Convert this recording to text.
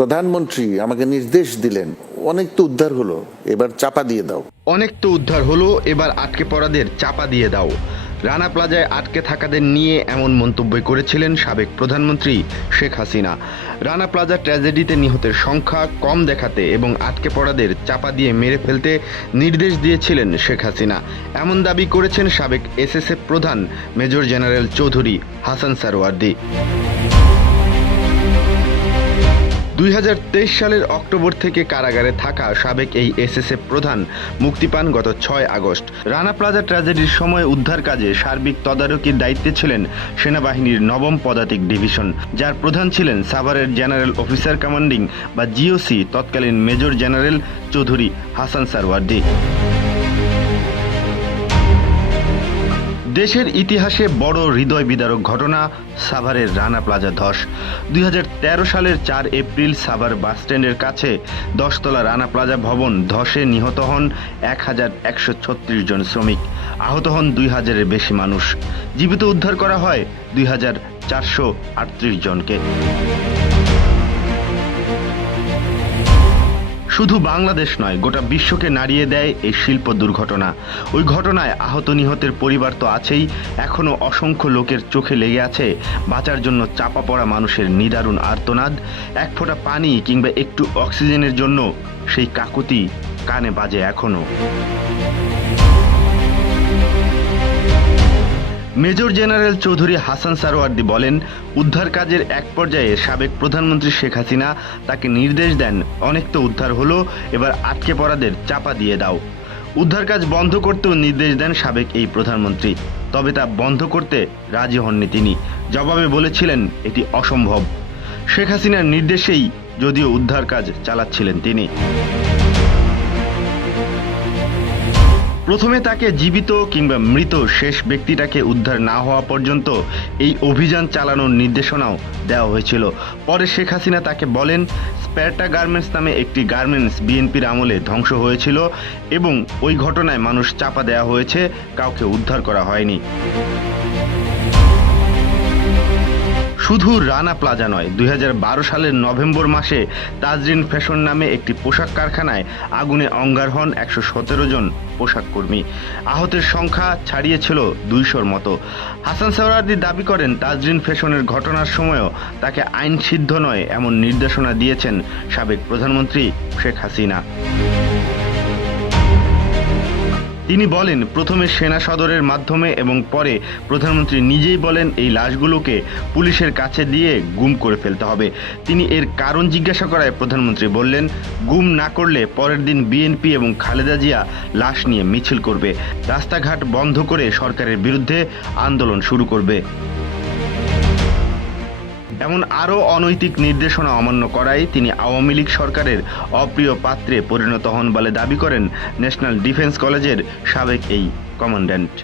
প্রধানমন্ত্রী আমাকে নির্দেশ দিলেন, অনেক তো উদ্ধার হলো, এবার চাপা দিয়ে দাও। অনেক তো উদ্ধার হলো, এবার আটকে পড়াদের চাপা দিয়ে দাও। রানা প্লাজায় আটকে থাকাদের নিয়ে এমন মন্তব্য করেছিলেন সাবেক প্রধানমন্ত্রী শেখ হাসিনা। রানা প্লাজা ট্র্যাজেডিতে নিহতের সংখ্যা কম দেখাতে এবং আটকে পড়াদের চাপা দিয়ে মেরে ফেলতে নির্দেশ দিয়েছিলেন শেখ হাসিনা, এমন দাবি করেছেন সাবেক এসএসএফ প্রধান মেজর জেনারেল চৌধুরী হাসান সারওয়ার্দী। 2023 সালের অক্টোবর থেকে কারাগারে থাকা সাবেক এই এসএসএফ প্রধান মুক্তি পান গত 6 আগস্ট। রানা প্লাজা ট্র্যাজেডির সময় উদ্ধার কাজে সার্বিক তদারকির দায়িত্বে ছিলেন সেনাবাহিনীর 9ম পদাতিক ডিভিশন, যার প্রধান ছিলেন সাভারের জেনারেল অফিসার কমান্ডিং বা জিওসি তৎকালীন মেজর জেনারেল চৌধুরী হাসান সারওয়ার্দী। দেশের ইতিহাসে বড় হৃদয় বিদারক ঘটনা সাভারের রানা প্লাজা ধস। 2013 সালের 4 এপ্রিল সাভার বাসস্ট্যান্ডের কাছে 10 তলা রানা প্লাজা ভবন ধসে নিহত হন 1136 জন শ্রমিক, আহত হন 2000-এর বেশি মানুষ। জীবিত উদ্ধার করা হয় 2438 জনকে। শুধু বাংলাদেশ নয়, গোটা বিশ্বকে নাড়িয়ে দেয় এই শিল্প দুর্ঘটনা। ওই ঘটনায় আহত নিহতের পরিবার তো আছেই, এখনো অসংখ্য লোকের চোখে লেগে আছে বাঁচার জন্য চাপা পড়া মানুষের নিদারুণ আর্তনাদ। এক ফোঁটা পানি কিংবা একটু অক্সিজেনের জন্য সেই কাকুতি কানে বাজে এখনো। মেজর জেনারেল চৌধুরী হাসান সারওয়ার্দী বলেন, উদ্ধার কাজের এক পর্যায়ে সাবেক প্রধানমন্ত্রী শেখ হাসিনা তাকে নির্দেশ দেন, অনেক তো উদ্ধার হলো, এবার আটকে পড়াদের চাপা দিয়ে দাও। উদ্ধার কাজ বন্ধ করতেও নির্দেশ দেন সাবেক এই প্রধানমন্ত্রী, তবে তা বন্ধ করতে রাজি হননি তিনি। জবাবে বলেছিলেন এটি অসম্ভব। শেখ হাসিনার নির্দেশেই যদিও উদ্ধার কাজ চালাচ্ছিলেন তিনি। প্রথমে তাকে জীবিত কিংবা মৃত শেষ ব্যক্তিটাকে উদ্ধার না হওয়া পর্যন্ত এই অভিযান চালানোর নির্দেশনাও দেওয়া হয়েছিল। পরে শেখ হাসিনা তাকে বলেন, স্প্যারটা গার্মেন্টস নামে একটি গার্মেন্টস বিএনপির আমলে ধ্বংস হয়েছিল এবং ওই ঘটনায় মানুষ চাপা দেওয়া হয়েছে, কাউকে উদ্ধার করা হয়নি। শুধু রানা প্লাজা নয়, 2012 সালের নভেম্বর মাসে তাজরিন ফ্যাশন নামে একটি পোশাক কারখানায় আগুনে অঙ্গার হন 117 জন পোশাক কর্মী। আহতের সংখ্যা ছাড়িয়েছিল 200-র মতো। হাসান সারওয়ার্দী দাবি করেন, তাজরিন ফ্যাশনের ঘটনার সময়ও তাকে আইন সিদ্ধ নয় এমন নির্দেশনা দিয়েছেন সাবেক প্রধানমন্ত্রী শেখ হাসিনা। তিনি বলেন, প্রথমে সেনা সদরের মাধ্যমে এবং পরে প্রধানমন্ত্রী নিজেই বলেন এই লাশগুলোকে পুলিশের কাছে দিয়ে গুম করে ফেলতে হবে। তিনি এর কারণ জিজ্ঞাসা করায় প্রধানমন্ত্রী বললেন, গুম না করলে পরের দিন বিএনপি এবং খালেদা জিয়া লাশ নিয়ে মিছিল করবে, রাস্তাঘাট বন্ধ করে সরকারের বিরুদ্ধে আন্দোলন শুরু করবে। এমন আরও অনৈতিক নির্দেশনা অমান্য করায় তিনি আওয়ামী লীগ সরকারের অপ্রিয় পাত্রে পরিণত হন বলে দাবি করেন ন্যাশনাল ডিফেন্স কলেজের সাবেক এই কমান্ড্যান্ট।